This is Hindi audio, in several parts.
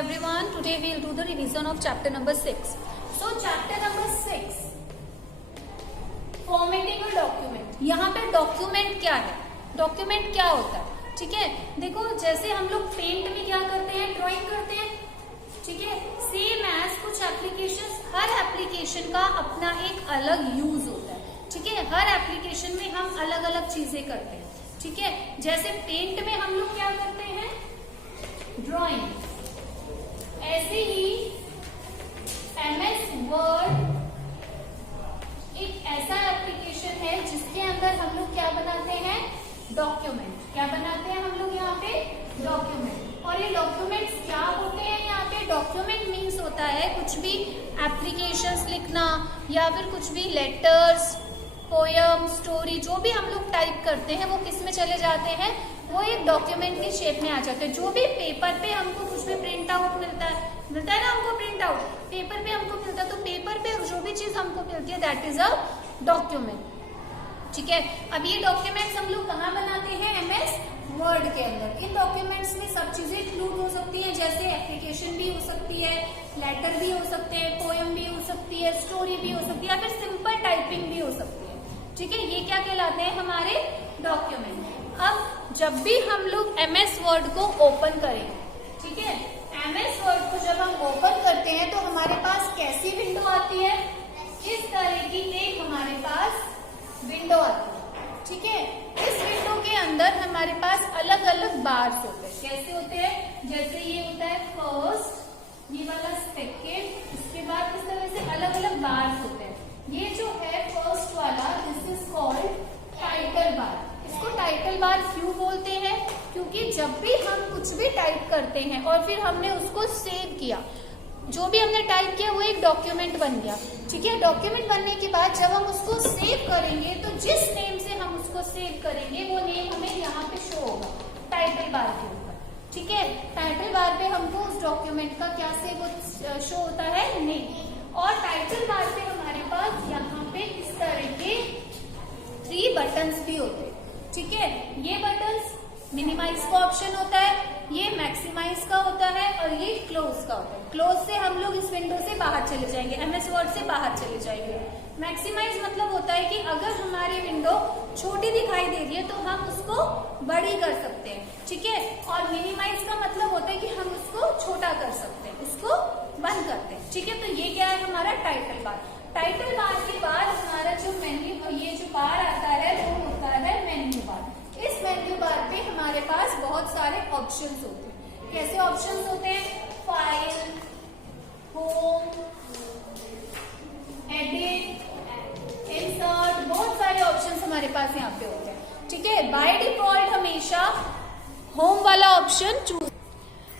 everyone. Today we will do the revision of chapter number 6. So chapter number 6, formatting a document. यहाँ पे डॉक्यूमेंट क्या है, डॉक्यूमेंट क्या होता है, ठीक है. देखो जैसे हम लोग पेंट में क्या करते हैं, ड्राइंग करते हैं, ठीक है. सेम एज कुछ एप्लीकेशन, हर एप्लीकेशन का अपना एक अलग यूज होता है, ठीक है. हर एप्लीकेशन में हम अलग अलग चीजें करते हैं, ठीक है. जैसे पेंट में हम लोग क्या करते हैं, ड्राइंग. ऐसे ही MS वर्ड एक ऐसा एप्लीकेशन है जिसके अंदर हम लोग क्या बनाते हैं, डॉक्यूमेंट. क्या बनाते हैं हम लोग यहाँ पे, डॉक्यूमेंट. और ये डॉक्यूमेंट्स क्या होते हैं, यहाँ पे डॉक्यूमेंट मीन्स होता है कुछ भी एप्लीकेशंस लिखना या फिर कुछ भी लेटर्स, पोयम, स्टोरी, जो भी हम लोग टाइप करते हैं वो किस में चले जाते हैं, वो एक डॉक्यूमेंट की शेप में आ जाते हैं. जो भी पेपर पे हमको कुछ भी प्रिंट आउट मिलता है ना, हमको प्रिंट आउट पेपर पे हमको मिलता है, तो पेपर पे जो भी चीज हमको मिलती है दैट इज अ डॉक्यूमेंट, ठीक है. अब ये डॉक्यूमेंट्स हम लोग कहाँ बनाते हैं, MS वर्ड के अंदर. इन डॉक्यूमेंट्स में सब चीजें इंक्लूड हो सकती है, जैसे एप्लीकेशन भी हो सकती है, लेटर भी हो सकते हैं, पोयम भी हो सकती है, स्टोरी भी हो सकती है, या फिर सिंपल टाइपिंग भी हो सकती है, ठीक है. ये क्या कहलाते हैं, हमारे डॉक्यूमेंट. अब जब भी हम लोग MS वर्ड को ओपन करें, ठीक है, MS वर्ड को जब हम ओपन करते हैं तो हमारे पास कैसी विंडो आती है, इस तरह की एक हमारे पास विंडो आती है, ठीक है. इस विंडो के अंदर हमारे पास अलग अलग बार्स होते हैं. कैसे होते हैं, जैसे ये होता है फर्स्ट, ये वाला सेकेंड, इसके बाद इस तरह से अलग अलग बार्स होते हैं. ये जो है फर्स्ट वाला, this is called title bar. इसको टाइटल बार क्यों बोलते हैं, क्योंकि जब भी हम कुछ भी टाइप करते हैं और फिर हमने उसको सेव किया, जो भी हमने टाइप किया वो एक डॉक्यूमेंट बन गया, ठीक है. डॉक्यूमेंट बनने के बाद जब हम उसको सेव करेंगे तो जिस नेम से हम उसको सेव करेंगे वो नेम हमें यहाँ पे शो होगा टाइटल बार के ऊपर, ठीक है. टाइटल बार पे हमको उस डॉक्यूमेंट का क्या से वो शो होता है, नेम. और टाइटल बार पे हमारे पास यहाँ पे इस तरह के 3 बटन्स भी होते हैं, ठीक है. ये बटन्स मिनिमाइज का ऑप्शन होता है, ये मैक्सिमाइज का होता है और ये क्लोज का होता है. क्लोज से हम लोग इस विंडो से बाहर चले जाएंगे, MS वर्ड से बाहर चले जाएंगे. मैक्सिमाइज मतलब होता है कि अगर हमारी विंडो छोटी दिखाई दे रही है तो हम उसको बड़ी कर सकते हैं, ठीक है. और मिनिमाइज का मतलब होता है कि हम उसको छोटा कर सकते हैं, उसको बंद करते हैं, ठीक है. तो ये क्या है, हमारा टाइटल बार. टाइटल बार के बाद हमारा जो मेन्यू, ये जो बार आता है वो होता है मेन्यू बार. इस मेन्यू बार पे हमारे पास बहुत सारे ऑप्शंस होते हैं. कैसे ऑप्शंस होते हैं, फाइल, होम, एडिट, इंसर्ट, बहुत सारे ऑप्शंस हमारे पास यहाँ पे होते हैं, ठीक है. बाय डिफॉल्ट हमेशा होम वाला ऑप्शन चूज.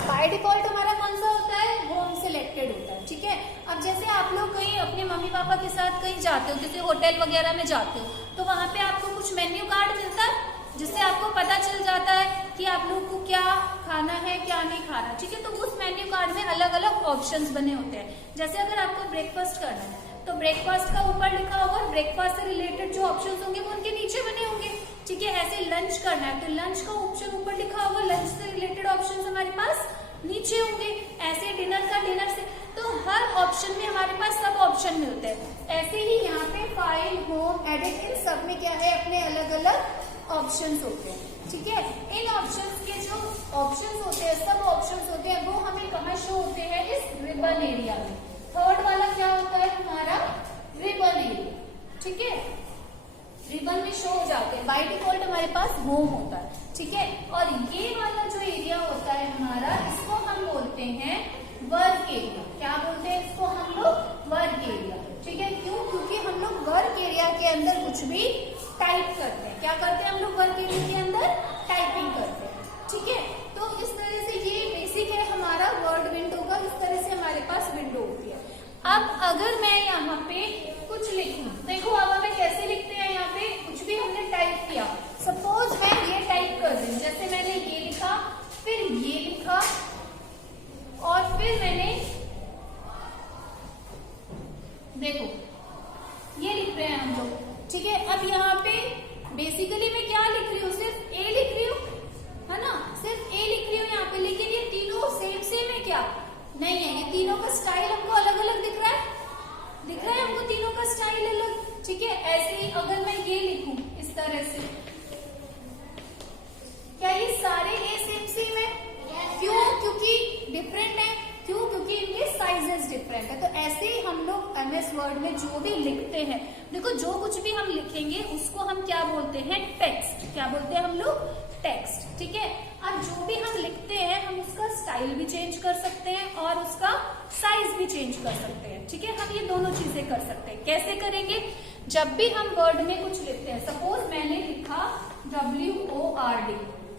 बाय डिफॉल्ट हमारा कौन सा होता है, होम सिलेक्टेड होता है, ठीक है. अब जैसे आप लोग कहीं अपने मम्मी पापा के साथ कहीं जाते हो, किसी होटल वगैरह में जाते हो, तो वहां पे आपको कुछ मेन्यू कार्ड मिलता है जिससे आपको पता चल जाता है कि आप लोग को क्या खाना है क्या नहीं खाना, ठीक है. तो उस मेन्यू कार्ड में अलग अलग ऑप्शंस बने होते हैं. जैसे अगर आपको ब्रेकफास्ट करना है तो ब्रेकफास्ट का ऊपर लिखा होगा, ब्रेकफास्ट से रिलेटेड जो ऑप्शंस होंगे वो उनके नीचे बने होंगे, ठीक है. ऐसे लंच करना है तो लंच का ऑप्शन ऊपर लिखा होगा, लंच से रिलेटेड ऑप्शंस हमारे पास नीचे होंगे. ऐसे डिनर का डिनर से, तो हर ऑप्शन में हमारे पास सब ऑप्शन मिलते हैं. ऐसे ही यहाँ पे फाइल, होम, एडिट, इन सब में क्या है, अपने अलग अलग ऑप्शंस होते हैं, ठीक है. इन ऑप्शंस के जो ऑप्शंस होते हैं, सब ऑप्शंस होते हैं, वो हमें कहाँ शो होते हैं, इस रिबन एरिया में. थर्ड वाला क्या होता है, हमारा रिबन एरिया, ठीक है. रिबन में शो हो जाते हैं. बाय डिफॉल्ट हमारे पास होम होता है, ठीक है. और ये वाला जो एरिया होता है हमारा, इसको हम बोलते हैं वर्क एरिया. क्या बोलते हैं इसको हम लोग, वर्क एरिया, ठीक है. क्यों, क्योंकि हम लोग वर्क एरिया के अंदर कुछ भी टाइप करते हैं. क्या करते हैं हम लोग वर्क एरिया के अंदर, टाइपिंग करते हैं, ठीक है. तो इस तरह से ये बेसिक है हमारा वर्ड विंडो का. इस तरह से हमारे पास विंडो होती है. अब अगर मैं यहाँ पे कुछ लिखूं, देखो अब हमें कैसे लिखते हैं, यहाँ पे कुछ भी हमने टाइप किया, सपोज मैं ये टाइप कर दूं, जैसे मैंने ये लिखा, फिर ये लिखा और फिर मैंने, देखो ये लिख रहे हैं हम लोग, ठीक है. अब यहाँ पे बेसिकली मैं क्या लिख रही हूँ, सिर्फ ए लिख रही हूँ, है ना, सिर्फ ए लिख रही हूँ यहाँ पे, लेकिन ये तीनों सेम सेम है क्या, तीनों का स्टाइल हमको अलग अलग दिख रहा है हमको तीनों का स्टाइल अलग। ठीक है, ऐसे ही अगर मैं ये लिखूं इस तरह से, क्या ये सारे ए सेम है? क्यों? क्योंकि डिफरेंट है। क्यों? क्योंकि इनके साइजेस डिफरेंट है। तो ऐसे ही हम लोग एमएस वर्ड में जो भी लिखते हैं, देखो जो कुछ भी हम लिखेंगे उसको हम क्या बोलते हैं? टेक्स्ट। क्या बोलते हैं हम लोग? टेक्स्ट। ठीक है, अब जो भी हम लिखते हैं हम उसका स्टाइल भी चेंज कर सकते हैं और उसका साइज भी चेंज कर सकते हैं। ठीक है, हम ये दोनों चीजें कर सकते हैं। कैसे करेंगे? जब भी हम वर्ड में कुछ लिखते हैं, सपोज मैंने लिखा WORD,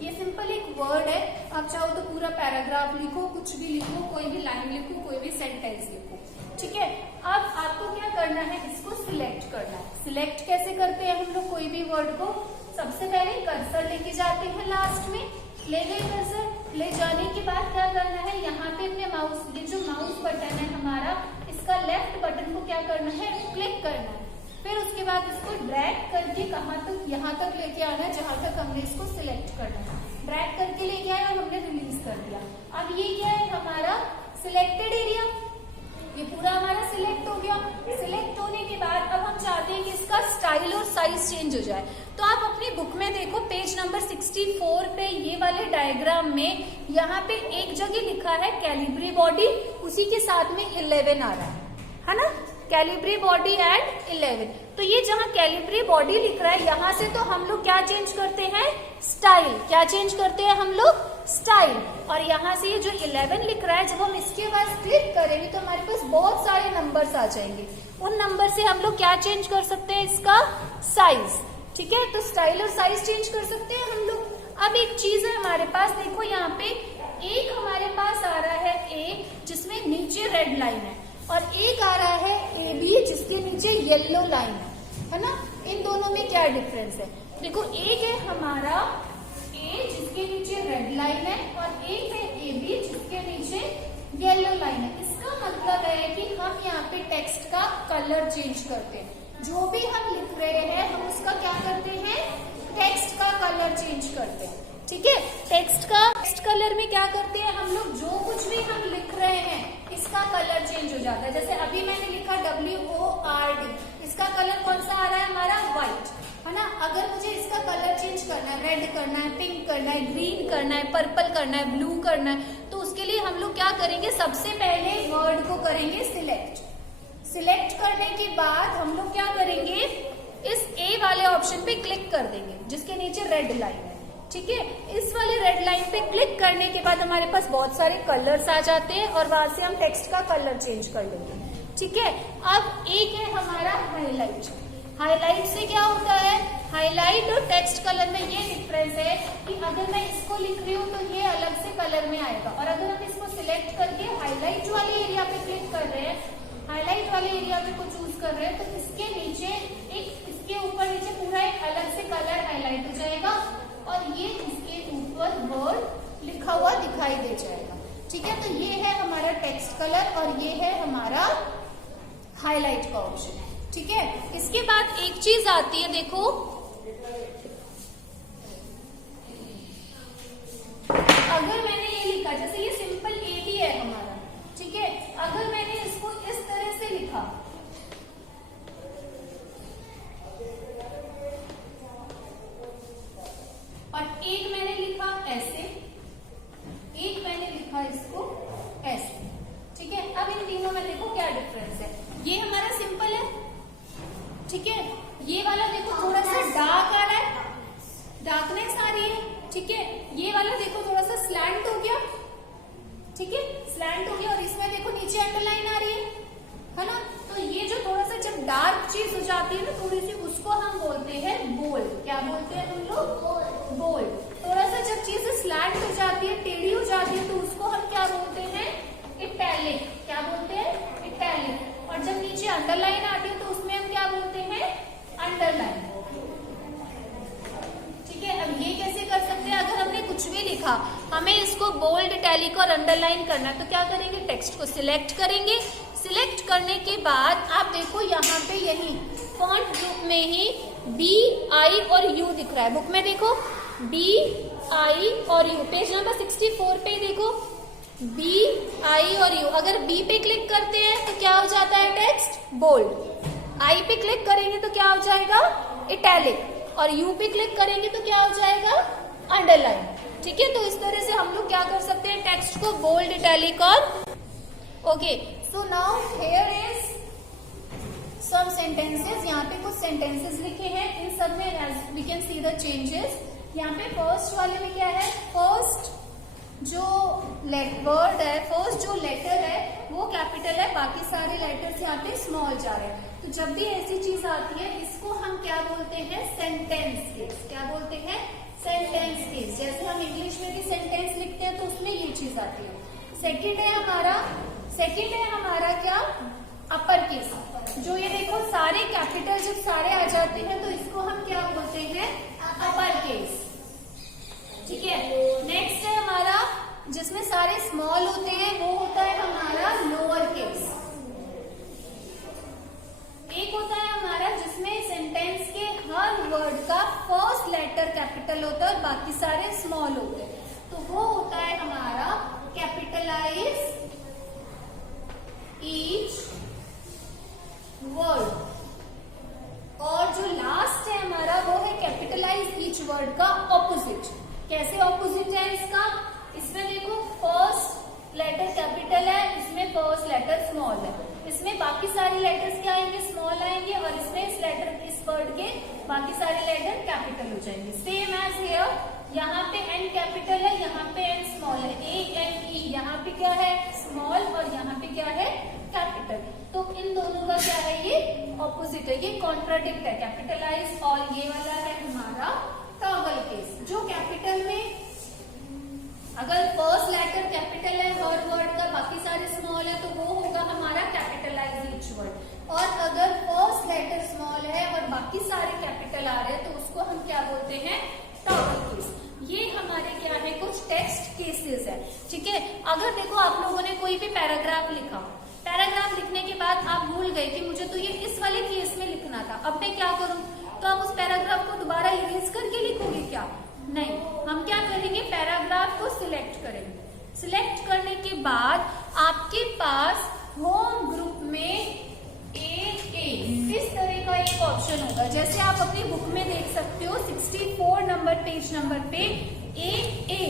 ये सिंपल एक वर्ड है। आप चाहो तो पूरा पैराग्राफ लिखो, कुछ भी लिखो, कोई भी लाइन लिखो, कोई भी सेंटेंस लिखो। ठीक है, अब आपको क्या करना है? इसको सिलेक्ट करना है। सिलेक्ट कैसे करते हैं हम लोग कोई भी वर्ड को? सबसे पहले कर्सर लेके जाते हैं, लास्ट में ले गए कर्सर, ले जाने के बाद क्या करना है? यहाँ पे अपने माउस, ये जो माउस बटन है हमारा, इसका लेफ्ट बटन को क्या करना है? क्लिक करना है। फिर उसके बाद इसको ड्रैग करके कहाँ तक? यहाँ तक लेके आना है जहां तक हमने इसको सिलेक्ट करना है। ड्रैग करके लेके आए और हमने रिलीज कर दिया। अब ये क्या है? हमारा सिलेक्टेड एरिया, ये पूरा हमारा सिलेक्ट हो गया। सिलेक्ट होने के बाद अब हम चाहते हैं कि इसका स्टाइल और साइज चेंज हो जाए। तो आप अपनी बुक में देखो, पेज नंबर 64 पे ये वाले डायग्राम में यहाँ पे एक जगह लिखा है कैलिब्री बॉडी, उसी के साथ में 11 आ रहा है ना? Calibri body and 11। तो ये जहाँ कैलिब्री बॉडी लिख रहा है, यहाँ से तो हम लोग क्या चेंज करते हैं? स्टाइल। क्या चेंज करते हैं हम लोग? स्टाइल। और यहाँ से ये जो 11 लिख रहा है, जब हम इसके बाद क्लिक करेंगे तो हमारे पास बहुत सारे नंबर्स आ जाएंगे। उन नंबर से हम लोग क्या चेंज कर सकते हैं? इसका साइज। ठीक है, तो स्टाइल और साइज चेंज कर सकते हैं हम लोग। अब एक चीज है हमारे पास, देखो यहाँ पे एक हमारे पास आ रहा है ए, जिसमें नीचे रेड लाइन है, और एक आ रहा है AB, जिसके नीचे येलो लाइन है ना? इन दोनों में क्या डिफरेंस है? देखो, एक है हमारा A जिसके नीचे रेड लाइन है, और एक है AB जिसके नीचे येलो लाइन है। इसका मतलब है कि हम यहाँ पे टेक्स्ट का कलर चेंज करते हैं। जो भी हम लिख रहे हैं हम उसका क्या करते हैं? टेक्स्ट का कलर चेंज करते हैं। ठीक है, टेक्स्ट कलर में क्या करते हैं हम लोग? जो कुछ भी हम लिख रहे हैं इसका कलर चेंज हो जाता है। जैसे अभी मैंने लिखा WORD, इसका कलर कौन सा आ रहा है? हमारा व्हाइट, है ना? अगर मुझे इसका कलर चेंज करना है, रेड करना है, पिंक करना है, ग्रीन करना है, पर्पल करना है, ब्लू करना है, तो उसके लिए हम लोग क्या करेंगे? सबसे पहले वर्ड को करेंगे सिलेक्ट। सिलेक्ट करने के बाद हम लोग क्या करेंगे? इस ए वाले ऑप्शन पे क्लिक कर देंगे जिसके नीचे रेड लाइन है। ठीक है, इस वाले रेड लाइन पे क्लिक करने के बाद हमारे पास बहुत सारे कलर्स आ जाते हैं और वहां से हम टेक्स्ट का कलर चेंज कर लेंगे। ठीक है, अब एक है हमारा हाईलाइट। हाईलाइट से क्या होता है? हाईलाइट और टेक्स्ट कलर में ये डिफरेंस है कि अगर मैं इसको लिख रही हूँ तो ये अलग से कलर में आएगा, और अगर हम इसको सिलेक्ट करके हाईलाइट वाले एरिया पे क्लिक कर रहे हैं, हाईलाइट वाले एरिया पे को चूज कर रहे हैं, तो इसके नीचे एक, इसके ऊपर नीचे पूरा एक अलग से कलर हाईलाइट हो जाएगा, और ये इसके ऊपर वर्ड लिखा हुआ दिखाई दे जाएगा। ठीक है, तो ये है हमारा टेक्स्ट कलर और ये है हमारा हाईलाइट का ऑप्शन। ठीक है, इसके बाद एक चीज आती है, देखो अगर मैंने ये लिखा, जैसे ये सिंपल AB है हमारा, ठीक है, अगर मैंने इसको इस तरह से लिखा, और एक मैंने लिखा ऐसे, एक मैंने लिखा इसको ऐसे। ठीक है, अब इन तीनों में देखो क्या डिफरेंस है। ये हमारा सिंपल है, ठीक है, ये वाला देखो थोड़ा सा डार्क आ रहा है, डार्कनेस आ रही है। ठीक है, ये वाला देखो थोड़ा सा स्लैंट हो गया, ठीक है, स्लैंट हो गया, और इसमें देखो नीचे अंडरलाइन आ रही है ना? तो ये जो थोड़ा सा जब डार्क चीज हो जाती है ना थोड़ी सी, उसको हम बोलते हैं बोल्ड। क्या बोलते हैं हम लोग? बोल्ड। थोड़ा सा जब चीज स्लैंट हो जाती है, टेढ़ी हो जाती है, तो उसको हम क्या बोलते हैं? इटैलिक। क्या बोलते हैं? इटैलिक। और जब नीचे अंडरलाइन आती है तो उसमें हम क्या बोलते हैं? अंडरलाइन। ठीक है, अब ये कैसे कर सकते हैं? अगर हमने कुछ भी लिखा, हमें इसको बोल्ड, इटैलिक और अंडरलाइन करना है, तो क्या करेंगे? टेक्स्ट को सिलेक्ट करेंगे। सिलेक्ट करने के बाद आप देखो यहाँ पे यही फॉन्ट ग्रुप में ही BI और U दिख रहा है। बुक में देखो BI और U, पेज नंबर 64 पे देखो बी, आई और यू। अगर बी पे क्लिक करते हैं तो क्या हो जाता है टेक्स्ट? बोल्ड। आई पे क्लिक करेंगे तो क्या हो जाएगा? इटैलिक। और यू पे क्लिक करेंगे तो क्या हो जाएगा? अंडरलाइन। ठीक है, तो इस तरह से हम लोग क्या कर सकते हैं, टेक्स्ट को बोल्ड, इटैलिक और okay. So now here is some sentences. यहाँ पे कुछ सेंटेंसेस लिखे हैं, इन सब में we can see the changes. यहाँ पे फर्स्ट वाले में क्या है, फर्स्ट जो वर्ड है, फर्स्ट जो लेटर है वो कैपिटल है, बाकी सारे लेटर्स यहाँ पे स्मॉल जा रहे हैं। तो जब भी ऐसी चीज आती है इसको हम क्या बोलते हैं? Sentence case. क्या बोलते हैं? Sentence case. जैसे हम इंग्लिश में भी सेंटेंस लिखते हैं तो उसमें ये चीज आती है। सेकंड है हमारा क्या? Upper case. जो ये देखो सारे कैपिटल जब सारे आ जाते हैं तो इसको हम क्या बोलते हैं? Upper case. ठीक है, नेक्स्ट है हमारा जिसमें सारे स्मॉल होते हैं वो होता है हमारा लोअर केस। एक होता है हमारा जिसमें सेंटेंस के हर वर्ड का फर्स्ट लेटर कैपिटल होता है और बाकी सारे स्मॉल होते हैं, तो वो होता है हमारा कैपिटलाइज ईच वर्ड। और जो लास्ट है हमारा वो है कैपिटलाइज ईच वर्ड का ऑपोजिट। कैसे ऑपोजिट है इसका? इसमें देखो फर्स्ट लेटर कैपिटल है, इसमें फर्स्ट लेटर स्मॉल है, इसमें बाकी सारे लेटर्स क्या आएंगे? स्मॉल आएंगे, और इसमें इस वर्ड के बाकी सारे लेटर कैपिटल हो जाएंगे। सेम एज हियर, यहाँ पे एन कैपिटल है, यहाँ पे एन स्मॉल है, ए एन ई, यहाँ पे क्या है? स्मॉल, और यहाँ पे क्या है? कैपिटल। तो इन दोनों का क्या है? ये ऑपोजिट है, ये कॉन्ट्राडिक्ट है। कैपिटलाइज और ये वाला है हमारा टॉगल केस। जो कैपिटल में अगर फर्स्ट लेटर कैपिटल है हर वर्ड का, बाकी सारे स्मॉल है, तो वो होगा हमारा कैपिटलाइज ईच वर्ड। और अगर फर्स्ट लेटर स्मॉल है और बाकी सारे कैपिटल आ रहे हैं तो उसको हम क्या बोलते हैं? Toggle case. ये हमारे क्या है? कुछ टेक्स्ट केसेस है। ठीक है, अगर देखो आप लोगों ने कोई भी पैराग्राफ लिखा, पैराग्राफ लिखने के बाद आप भूल गए कि मुझे तो ये इस वाले केस में लिखना था, अब मैं क्या करूं? तो आप उस पैराग्राफ को दोबारा इरेज करके लिखोगे क्या? नहीं, हम क्या करेंगे? पैराग्राफ को सिलेक्ट करेंगे। सिलेक्ट करने के बाद आपके पास होम ग्रुप में इस तरह का एक ऑप्शन होगा। जैसे आप अपनी बुक में देख सकते हो 64 नंबर पेज नंबर पे ए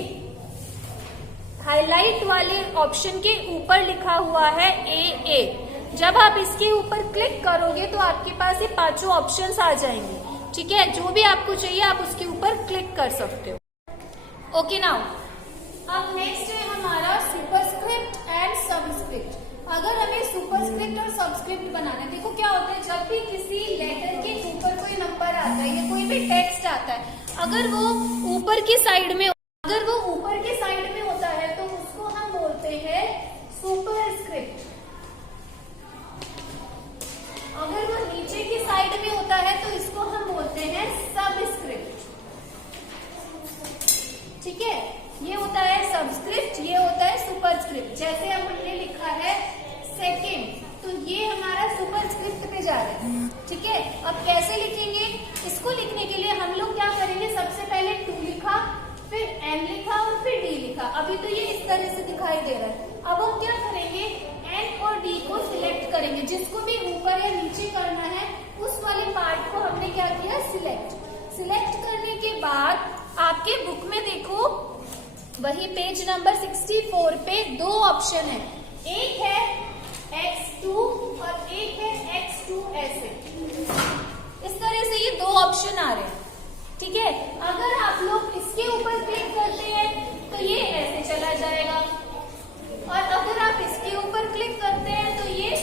हाईलाइट वाले ऑप्शन के ऊपर लिखा हुआ है ए। जब आप इसके ऊपर क्लिक करोगे तो आपके पास ये पांचों ऑप्शंस आ जाएंगे। ठीक है, जो भी आपको चाहिए आप उसके ऊपर क्लिक कर सकते हो। ओके, नाउ अब नेक्स्ट है हमारा सुपरस्क्रिप्ट एंड सबस्क्रिप्ट। अगर हमें सुपरस्क्रिप्ट और सबस्क्रिप्ट बनाना है, देखो क्या होता है, जब भी किसी लेटर के ऊपर कोई नंबर आता है या कोई भी टेक्स्ट आता है, अगर वो ऊपर की साइड में होता है तो उसको हम बोलते हैं सुपरस्क्रिप्ट। अगर वो नीचे की साइड में होता है तो इसको हम बोलते हैं सबस्क्रिप्ट। ठीक है, ये होता है सबस्क्रिप्ट, ये होता है सुपरस्क्रिप्ट। जैसे अब हमने लिखा है सेकेंड, तो ये हमारा सुपरस्क्रिप्ट पे जा रहा है। ठीक है, अब कैसे लिखेंगे? इसको लिखने के लिए हम लोग क्या करेंगे? सबसे पहले 2 लिखा, फिर एन लिखा और फिर डी लिखा। अभी तो ये इस तरह से दिखाई दे रहा है। अब हम क्या करेंगे? एन और डी को सिलेक्ट करेंगे। जिसको भी ऊपर या नीचे करना है उस वाले पार्ट को हमने क्या किया? सिलेक्ट करने के बाद आपके बुक में देखो वही पेज नंबर 64 पे 2 ऑप्शन है, एक है X2 और एक है X2 ऐसे। इस तरह से ये 2 ऑप्शन आ रहे हैं। ठीक है, अगर आप लोग इसके ऊपर क्लिक करते हैं तो ये ऐसे चला जाएगा, और अगर आप इसके ऊपर क्लिक करते हैं तो ये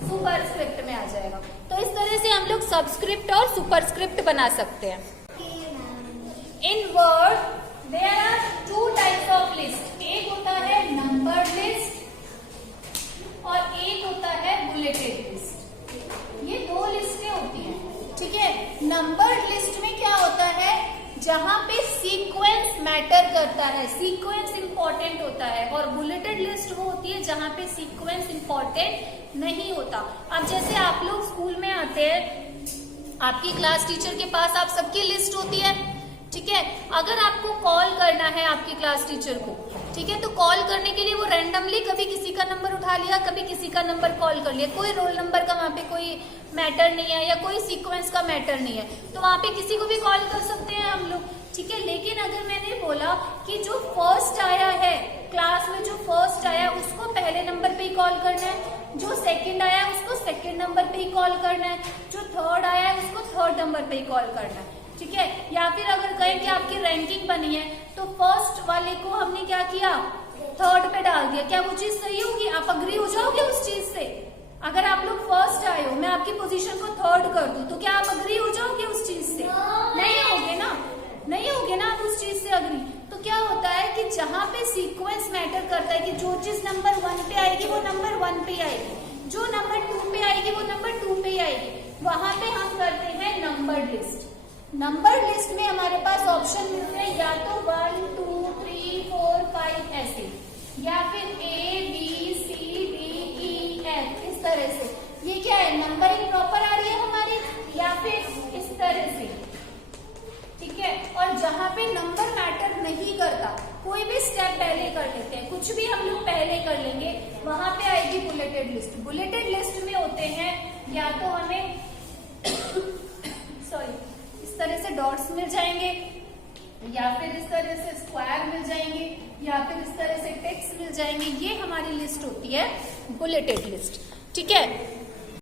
सुपरस्क्रिप्ट में आ जाएगा। तो इस तरह से हम लोग सबस्क्रिप्ट और सुपरस्क्रिप्ट बना सकते हैं। In Word there are 2 types of list. एक होता है नंबर्ड लिस्ट और एक होता है बुलेटेड लिस्ट। ये 2 लिस्टें होती हैं। ठीक है, नंबर्ड लिस्ट में क्या होता है? जहां पे सीक्वेंस मैटर करता है, सीक्वेंस इंपॉर्टेंट होता है। और बुलेटेड लिस्ट वो होती है जहां पे सीक्वेंस इंपॉर्टेंट नहीं होता। अब जैसे आप लोग स्कूल में आते हैं, आपकी क्लास टीचर के पास आप सबकी लिस्ट होती है। ठीक है, अगर आपको कॉल करना है आपकी क्लास टीचर को, ठीक है। तो कॉल करने के लिए वो रैंडमली कभी किसी का नंबर उठा लिया, कभी किसी का नंबर कॉल कर लिया, कोई रोल नंबर का वहाँ पे कोई मैटर नहीं है या कोई सीक्वेंस का मैटर नहीं है, तो वहाँ पे किसी को भी कॉल कर सकते हैं हम लोग, ठीक है। लेकिन अगर मैंने बोला कि जो फर्स्ट आया है क्लास में, जो फर्स्ट आया उसको पहले नंबर पे ही कॉल करना है, जो सेकंड आया उसको सेकंड नंबर पे ही कॉल करना है, जो थर्ड आया है उसको थर्ड नंबर पे ही कॉल करना है, ठीक है। या फिर अगर कहें कि आपकी रैंकिंग बनी है तो फर्स्ट वाले को हमने क्या किया, थर्ड पे डाल दिया, क्या वो चीज सही होगी? आप अग्री हो जाओगे उस चीज से? अगर आप लोग फर्स्ट आए हो, मैं आपकी पोजीशन को थर्ड कर दूं, तो क्या आप अग्री हो जाओगे उस चीज से? नहीं होगे ना, नहीं होगे ना आप उस चीज से अग्री। तो क्या होता है कि जहां पे सीक्वेंस मैटर करता है कि जो चीज नंबर 1 पे आएगी वो नंबर 1 पे आएगी, जो नंबर 2 पे आएगी वो नंबर 2 पे आएगी, वहां पे हम करते हैं नंबर लिस्ट। नंबर लिस्ट में हमारे पास ऑप्शन मिलते हैं या तो 1 2 3 4 5 ऐसे, या फिर A B C D E F इस तरह से। ये क्या है, नंबरिंग प्रॉपर आ रही है हमारी, या फिर इस तरह से, ठीक है। और जहां पे नंबर मैटर नहीं करता, कोई भी स्टेप पहले कर लेते हैं, कुछ भी हम लोग पहले कर लेंगे, वहां पे आएगी बुलेटेड लिस्ट। बुलेटेड लिस्ट में होते हैं या तो हमें सॉरी इस तरह से डॉट्स मिल जाएंगे, या फिर इस तरह से स्क्वायर मिल जाएंगे, या फिर इस तरह से टेक्स्ट मिल जाएंगे। ये हमारी लिस्ट होती है बुलेटेड लिस्ट, ठीक है।